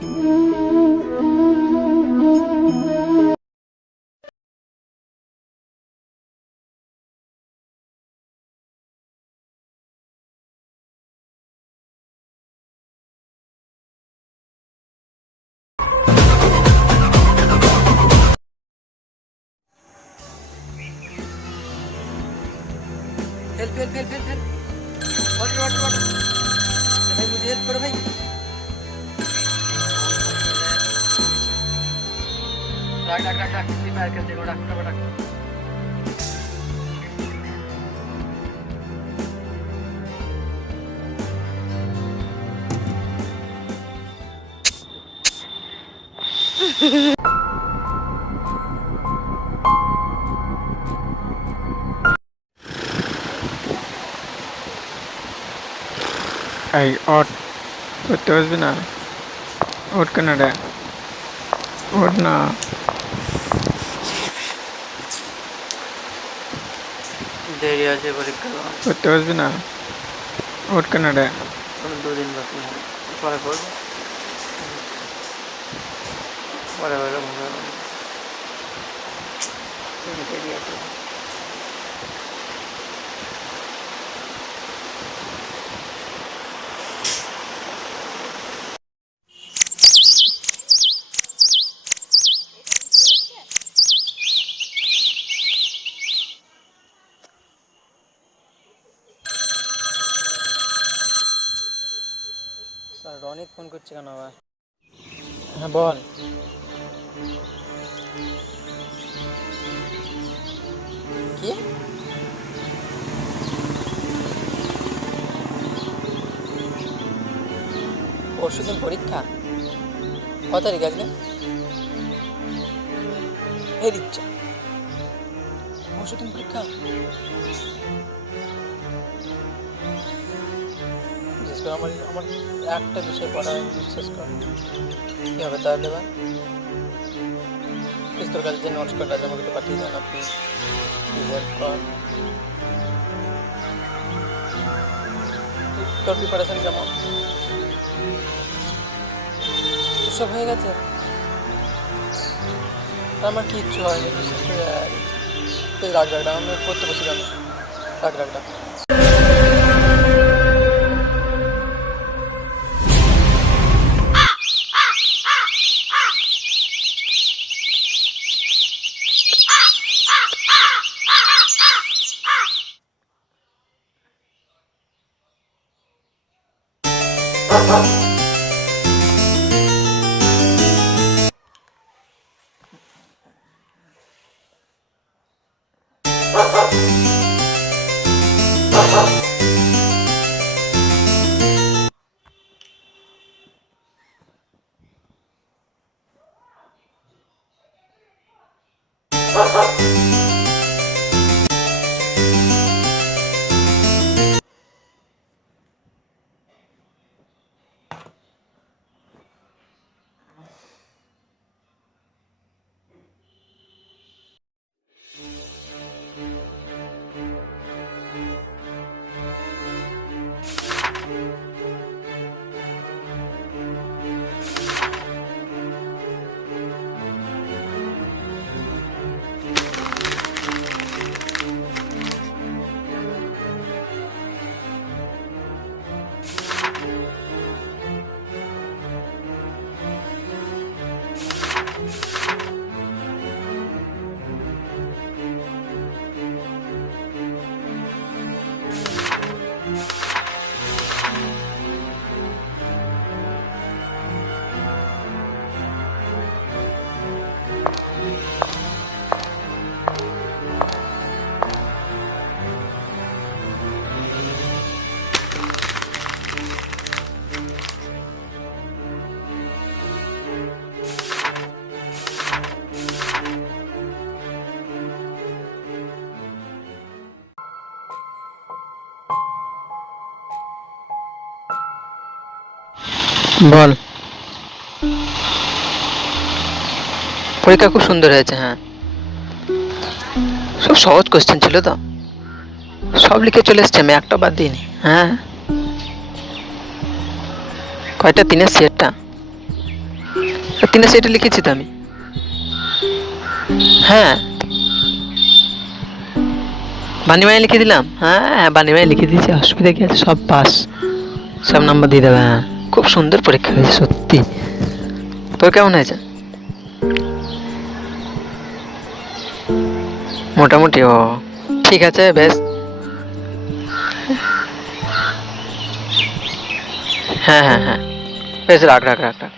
Help help help help help water water water भाई मुझे help करो भाई। डाक डाक डाक डाक फ्री फायर खेलते हो डाक डाक डाक। এই ওঠ, উঠতে পারবি না? ওঠ কেন রে? ওঠ না। দেরি আছে পরীক্ষা উঠতে পারবি না? ওঠ কেন রে? 2 দিন বাকি পরে পড়বো পরে পরে দেরি আছে। রনিক ফোন করছে কেন আবার? হ্যাঁ বল। কি পরশুদিন পরীক্ষা? কত তারিখ আজকে? এই দিচ্ছা পরশুদিন পরীক্ষা? বিশেষ করে আমার আমার একটা বিষয় পড়া শেষ কর, কী হবে তাহলে? এবার প্লিজ তোর কাছে যে নোটস করটা আছে আমাকে তো পাঠিয়ে দেন আপনি, প্লিজ হেল্প কর। তোর প্রিপারেশন কেমন? সব হয়ে গেছে? আমার কিচ্ছু হয়নি, বিশেষ করে রাগ রাগটা আমি পড়তে বসি কেন? রাগ রাগটা বল। পরীক্ষা খুব সুন্দর হয়েছে। হ্যাঁ, সব সহজ কোশ্চেন ছিল তো, সব লিখে চলে এসছে, আমি একটা বাদ দিইনি। হ্যাঁ, কয়টা? 3-এর সেটটা 3 সেটে লিখেছি তো আমি। হ্যাঁ, বানিমায় লিখে দিলাম। হ্যাঁ, বানিমায় লিখে দিয়েছি, অসুবিধা কি আছে? সব পাস, সব নাম্বার দিয়ে দেবে। হ্যাঁ, খুব সুন্দর পরীক্ষা হয়েছে সত্যি। তোর কেমন হয়েছে? মোটামুটি। ও ঠিক আছে, বেশ। হ্যাঁ হ্যাঁ হ্যাঁ, বেশ, রাখ রাখ রাখ রাখ।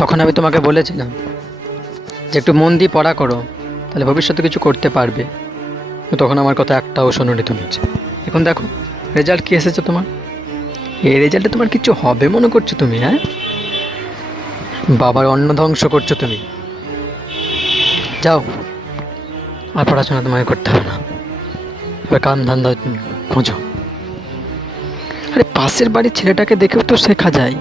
তখন আমি তোমাকে বলেছিলাম যে একটু মন দিয়ে পড়া করো, তাহলে ভবিষ্যতে কিছু করতে পারবে। তো তখন আমার কথা একটাও শোনোনি তুমি। এখন দেখো রেজাল্ট কি এসেছে তোমার। এই রেজাল্টে তোমার কিছু হবে মনে করছো তুমি? হ্যাঁ, বাবার অন্ন ধ্বংস করছো তুমি। যাও, আর পড়াশোনা তোমাকে করতে হবে না, এবার কাম ধান্দা খোঁজো। আরে পাশের বাড়ির ছেলেটাকে দেখেও তো শেখা যায়।